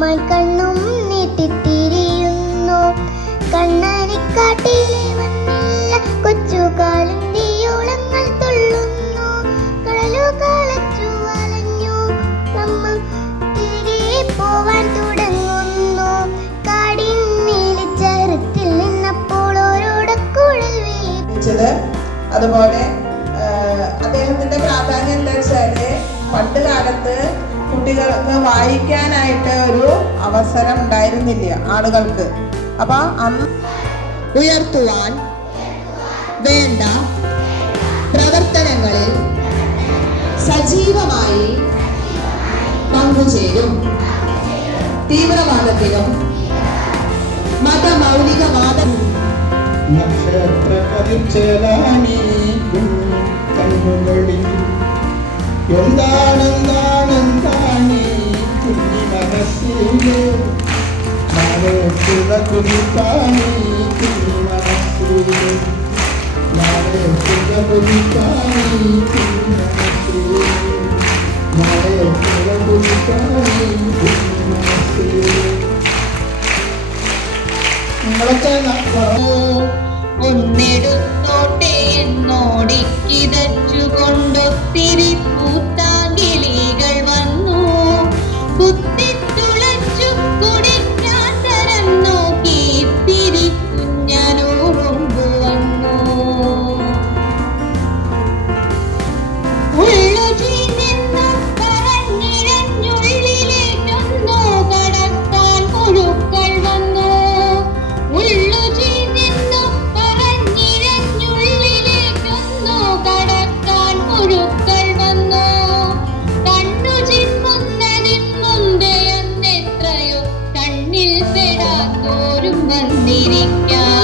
മൺകണ്ണും നീട്ടിത്തിരിയുന്നു. കണ്ണരിക്കാട്ടിലെ വന്നില്ല കൊച്ചു കാലിന്തിയോളങ്ങൾ തുള്ളുന്നു തുടങ്ങുന്നു. കാടിൻ നിന്നപ്പോൾ അതുപോലെ അദ്ദേഹത്തിന്റെ പ്രാധാന്യം എന്താ വെച്ചാൽ പണ്ട് കാലത്ത് കുട്ടികൾക്ക് വായിക്കാനായിട്ട് ഒരു അവസരം ഉണ്ടായിരുന്നില്ല ആളുകൾക്ക്. അപ്പൊ ഉയർത്തുവാൻ വേണ്ട പ്രവർത്തനങ്ങളിൽ സജീവമായി പങ്കുചേരും തീവ്രവാദത്തിനും മതമൗലികവാദ. കണ്ണുകളിൽ എന്താണെന്താണെന്താണീ കുഞ്ഞി മനസ്സിലെ നാളെ കുതിക്കാനീ കുഞ്ഞി മനസ്സിലെ നാളെ കുതിക്കാനീ കുഞ്ഞി മനസ്സിലെ നാളെ കുതിക്കാനീ കുഞ്ഞി Yeah.